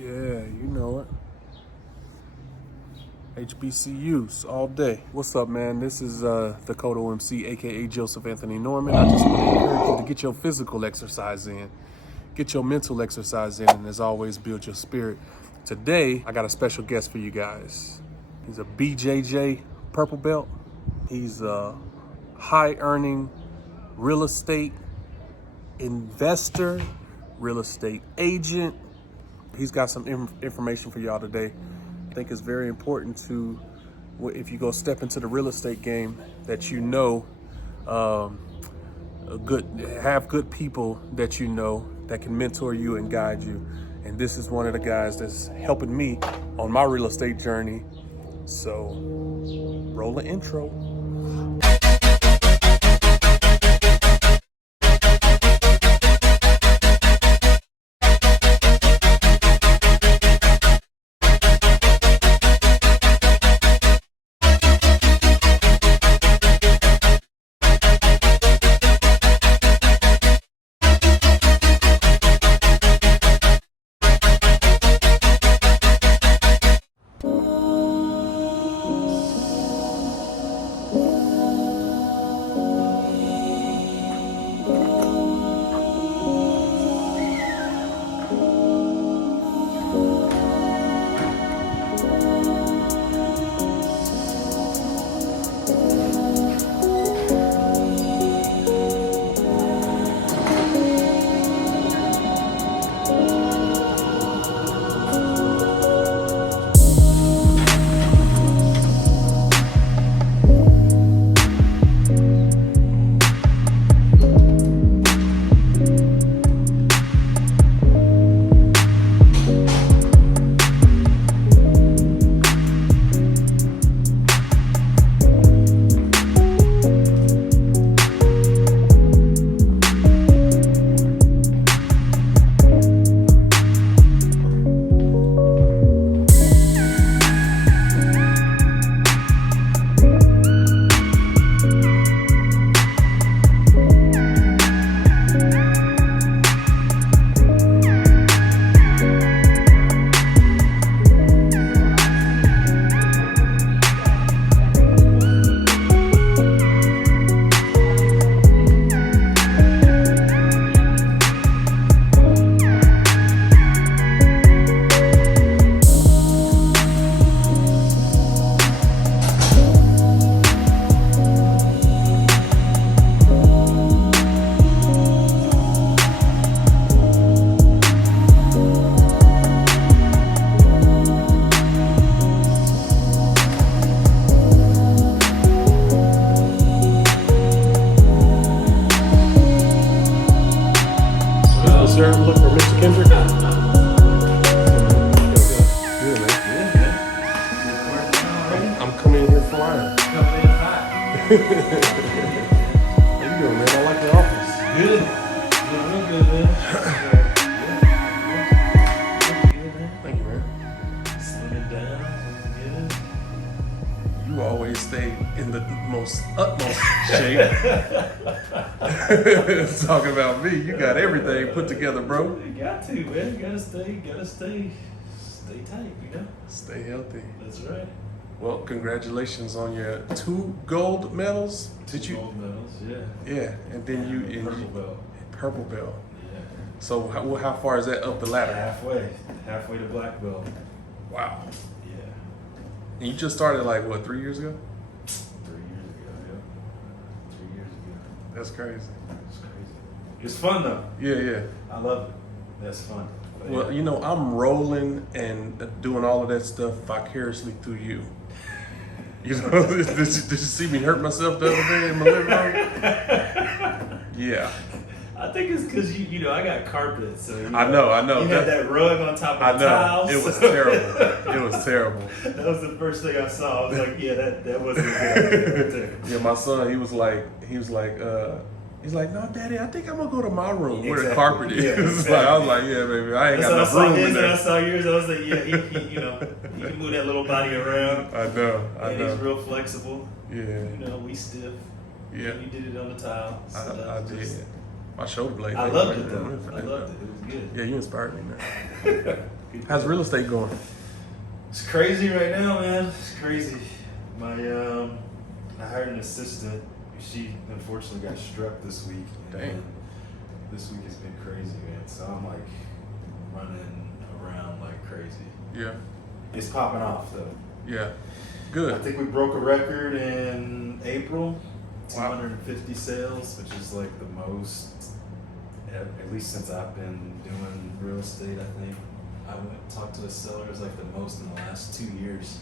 Yeah, you know it. HBCUs all day. What's up, man? This is Dakota OMC, aka Joseph Anthony Norman. I just want to encourage you to get your physical exercise in, get your mental exercise in, and as always, build your spirit. Today, I got a special guest for you guys. He's a BJJ purple belt. He's a high-earning real estate investor, real estate agent. He's got some information for y'all today. I think it's very important to, if you go step into the real estate game, that you know, have good people that you know that can mentor you and guide you. And this is one of the guys that's helping me on my real estate journey. So, roll the intro. Sir, I'm looking for Mr. Kendrick. Good, man. I'm coming in here flying. How you doing, man? I like your office. Good. Real good, man. Thank you, man. Slim it down. Good. You always stay in the utmost shape. Talking about me, you got everything put together, bro. You got to, man. Gotta stay tight, you know? Stay healthy. That's right. Well, congratulations on your 2 gold medals. Did you? Gold medals, yeah. Yeah, and then Purple belt. Purple belt. Yeah. So how far is that up the ladder? Halfway to black belt. Wow. Yeah. And you just started like what, 3 years ago? 3 years ago, yeah. 3 years ago. That's crazy. It's crazy. It's fun though. Yeah. I love it. That's fun. But Well, yeah. you know, I'm rolling and doing all of that stuff vicariously through you. You know, did you see me hurt myself the other day in my living room? Yeah. I think it's because you know I got carpet, so I know. You had that rug on top of the I know. tiles. It was terrible. It was terrible. That was the first thing I saw. I was like, yeah, that wasn't a good idea. Yeah, my son, he was like, no, Daddy, I think I'm gonna go to my room where the carpet is. Yeah, exactly. Like, I was like, yeah, baby, I ain't got enough I saw room his in and there. I saw yours. I was like, yeah, he can move that little body around. I know. And he's real flexible. Yeah. You know, we stiff. Yeah. You did it on the tile. So I did. My shoulder blade. I thing loved right it there. though. I'm I in for loved that. it. It was good. Yeah, you inspired me, man. How's real estate going? It's crazy right now, man. It's crazy. My I hired an assistant. She unfortunately got struck this week. Dang. And this week has been crazy, man. So I'm like running around like crazy. Yeah. It's popping off though. Yeah. I Good. think we broke a record in April. Wow. 250 sales, which is like the most, at least since I've been doing real estate. I think I went and talked to a seller. It was like the most in the last 2 years.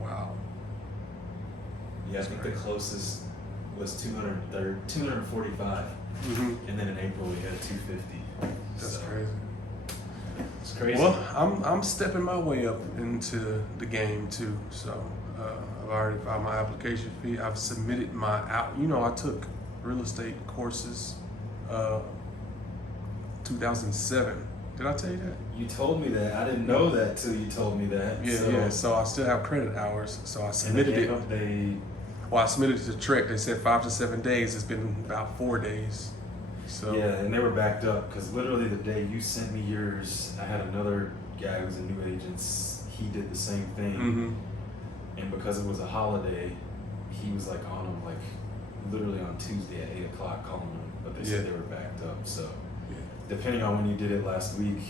Wow. Yeah, I think the closest was 245, Mm-hmm. and then in April we had 250. That's So, crazy. It's crazy. Well, I'm stepping my way up into the game too. So I've already filed my application fee. I've submitted my out. You know, I took real estate courses, 2007. Did I tell you that? You told me that. I didn't know that till you told me that. Yeah, so, yeah. So I still have credit hours. So I And they submitted gave it. up, they Well, I submitted it to Trek. They said 5 to 7 days. It's been about 4 days. So Yeah, and they were backed up because literally the day you sent me yours, I had another guy who's a new agent. He did the same thing, Mm-hmm. and because it was a holiday, he was like on them like literally on Tuesday at 8 o'clock calling them, but they said Yeah. they were backed up. So Yeah. depending on when you did it last week,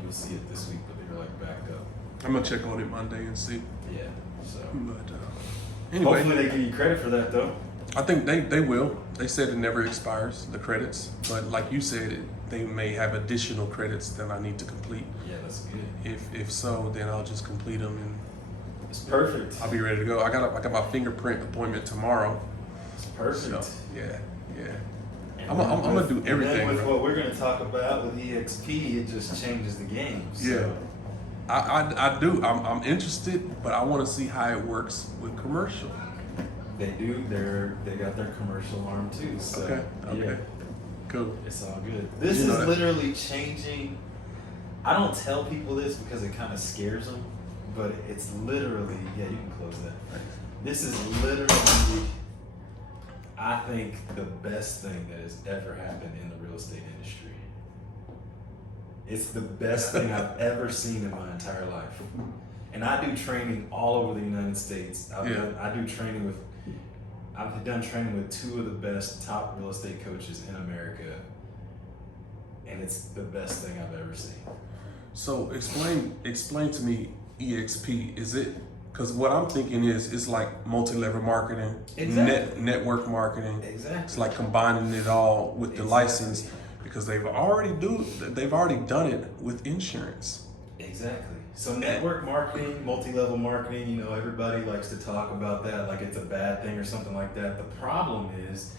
you'll see it this week, but they were like backed up. I'm gonna check on it Monday and see. Yeah. So But anyway, hopefully they give you credit for that though. I think they will. They said it never expires, the credits. But like you said, they may have additional credits that I need to complete. Yeah, that's good. If so, then I'll just complete them and It's perfect. I'll be ready to go. I got my fingerprint appointment tomorrow. It's perfect. So yeah. And I'm then gonna do with- everything, And then with bro. what we're going to talk about with EXP, it just changes the game. So. Yeah. I do. I'm interested, but I want to see how it works with commercial. They do. They got their commercial arm too. So Okay. yeah, Cool. it's all good. This You know is that. literally changing. I don't tell people this because it kind of scares them, but it's literally. Yeah, you can close that. This is literally, I think, the best thing that has ever happened in the real estate industry. It's the best thing I've ever seen in my entire life. And I do training all over the United States. I've done training with two of the best top real estate coaches in America. And it's the best thing I've ever seen. So explain to me EXP. Is it, because what I'm thinking is it's like multi-level marketing, Exactly. network marketing. Exactly. It's like combining it all with the Exactly. license, because they've already done it with insurance. Exactly. So network marketing, multi-level marketing, you know, everybody likes to talk about that like it's a bad thing or something like that. The problem is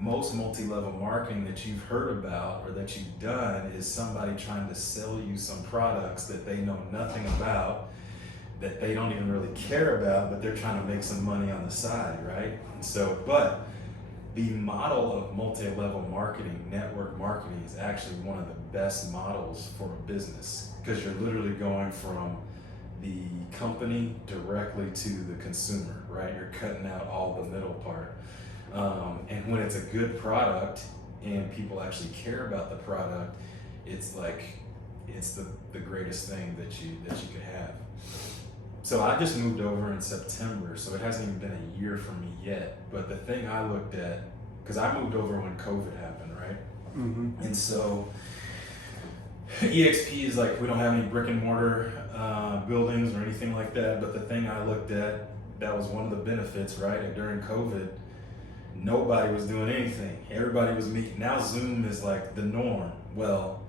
most multi-level marketing that you've heard about or that you've done is somebody trying to sell you some products that they know nothing about, that they don't even really care about, but they're trying to make some money on the side, right? So, but the model of multi-level marketing, network marketing, is actually one of the best models for a business, because you're literally going from the company directly to the consumer, right? You're cutting out all the middle part. And when it's a good product and people actually care about the product, it's like, it's the greatest thing that you could have. So I just moved over in September, so it hasn't even been a year for me yet. But the thing I looked at, because I moved over when COVID happened, right? Mm-hmm. And so EXP is like, we don't have any brick and mortar buildings or anything like that. But the thing I looked at, that was one of the benefits, right? And during COVID, nobody was doing anything. Everybody was meeting. Now Zoom is like the norm. Well,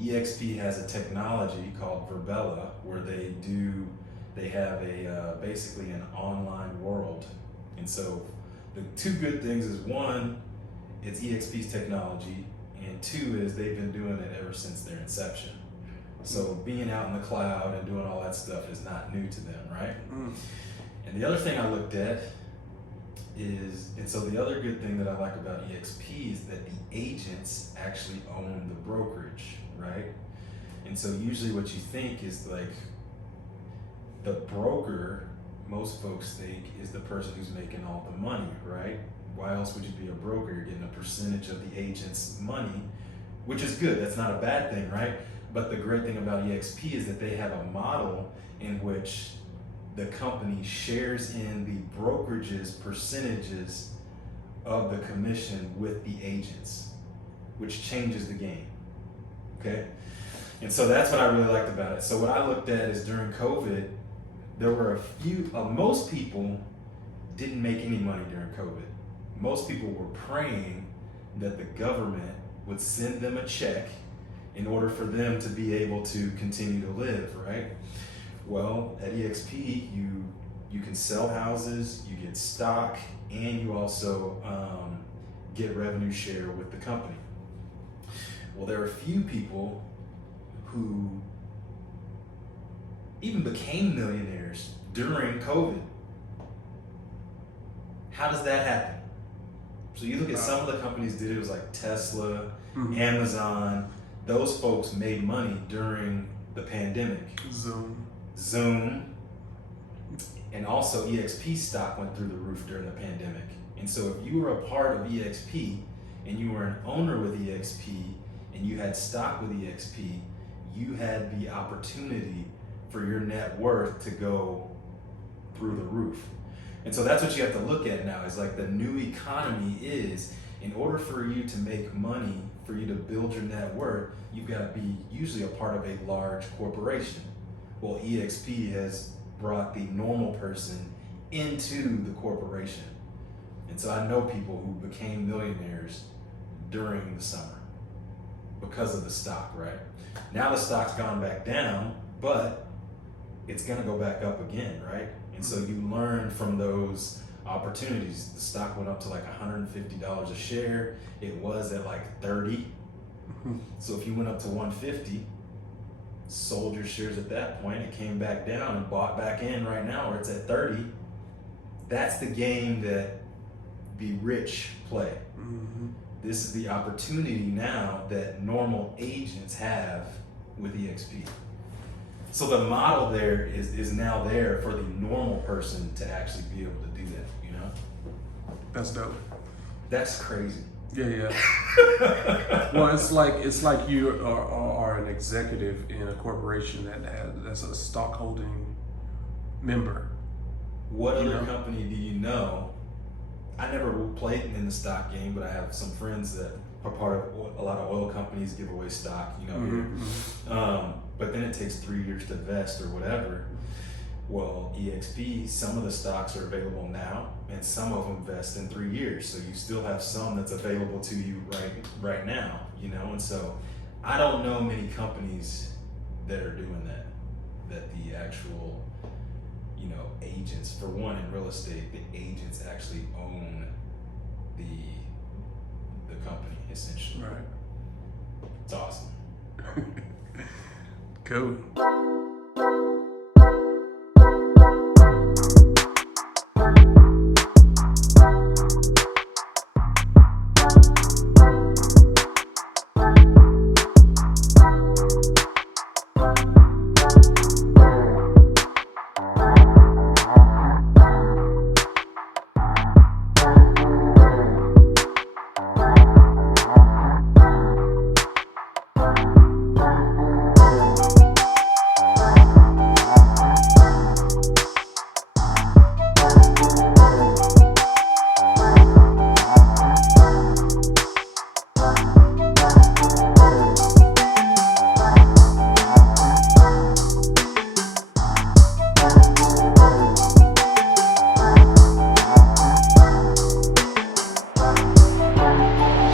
EXP has a technology called Verbella where they have a basically an online world. And so the two good things is, one, it's EXP's technology, and two is they've been doing it ever since their inception. So being out in the cloud and doing all that stuff is not new to them, right? Mm. And the other thing I looked at is, and so the other good thing that I like about EXP is that the agents actually own the brokerage, right? And so usually what you think is like the broker, most folks think, is the person who's making all the money, right? Why else would you be a broker? You're getting a percentage of the agent's money. which is good. That's not a bad thing, right? But the great thing about EXP is that they have a model in which the company shares in the brokerage's percentages of the commission with the agents, which changes the game, okay? And so that's what I really liked about it. So what I looked at is during COVID, there were a few, most people didn't make any money during COVID. Most people were praying that the government would send them a check in order for them to be able to continue to live, right? Well, at EXP, you can sell houses, you get stock, and you also get revenue share with the company. Well, there are a few people who even became millionaires during COVID. How does that happen? So you look at some of the companies did it was like Tesla, Amazon. Those folks made money during the pandemic. Zoom, and also EXP stock went through the roof during the pandemic. And so if you were a part of EXP and you were an owner with EXP and you had stock with EXP, you had the opportunity for your net worth to go through the roof. And so that's what you have to look at now is like the new economy is, in order for you to make money, for you to build your net worth, you've got to be usually a part of a large corporation. Well, EXP has brought the normal person into the corporation. And so I know people who became millionaires during the summer because of the stock, right? Now the stock's gone back down, but it's gonna go back up again, right? And so you learn from those opportunities. The stock went up to like $150 a share. It was at like 30. So if you went up to 150, sold your shares at that point, it came back down and bought back in right now where it's at 30. That's the game that the rich play. This is the opportunity now that normal agents have with EXP. So the model there is now there for the normal person to actually be able to do that, you know? That's dope. That's crazy. Yeah. Well, it's like you are an executive in a corporation that's a stockholding member. What other company do you know? I never played in the stock game, but I have some friends that are part of a lot of oil companies give away stock, you know. But then it takes 3 years to vest or whatever. Well, EXP, some of the stocks are available now, and some of them vest in 3 years. So you still have some that's available to you right now, you know. And so I don't know many companies that are doing that. That the actual, you know, agents, for one, in real estate, the agents actually own the company essentially. Right. It's awesome. Cool.